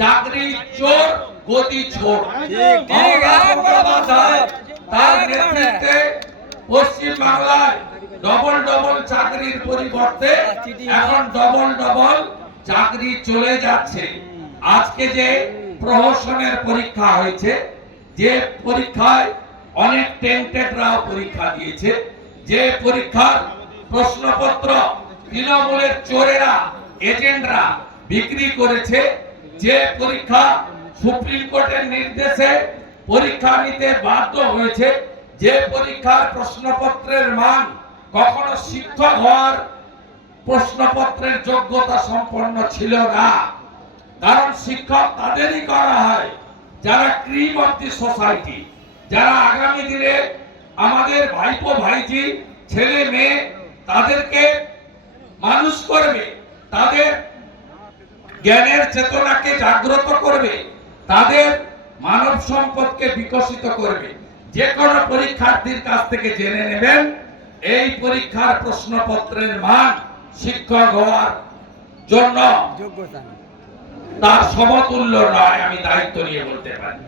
চাকরি চোর গতি ছোট। তার নেতৃত্বে পশ্চিম বাংলায় ডবল ডবল চাকরির পরিবর্তে এখন ডবল ডবল চাকরি চলে যাচ্ছে। আজকে যে প্রহসনের পরীক্ষা হয়েছে, যে পরীক্ষায় অনেক টেন্টেডরাও পরীক্ষা দিয়েছে, যে পরীক্ষার প্রশ্নপত্র তৃণমূলের চোরেরা এজেন্টরা বিক্রি করেছে, যে পরীক্ষা সুপ্রিম কোর্টের নির্দেশে পরীক্ষা নিতে বাধ্য হয়েছে, যে পরীক্ষার প্রশ্নপত্রের মান কখনো শিক্ষক হওয়ার প্রশ্নপত্রের যোগ্যতা সম্পন্ন ছিল না। কারণ শিক্ষক তাদেরই করা হয় যারা ক্রিম অফ দি সোসাইটি, যারা আগামী দিনে আমাদের ভাইপো ভাইজি ছেলে মেয়ে তাদেরকে মানুষ করবে, তাদের জ্ঞানের চেতনাকে জাগ্রত করবে, তাদের মানব সম্পদকে বিকশিত করবে। যে কোনো পরীক্ষার্থীর কাছ থেকে জেনে নেবেন এই পরীক্ষার প্রশ্নপত্রের মান শিক্ষক হওয়ার জন্য তার সমতুল্য নয়। আমি দায়িত্ব নিয়ে বলতে পারি।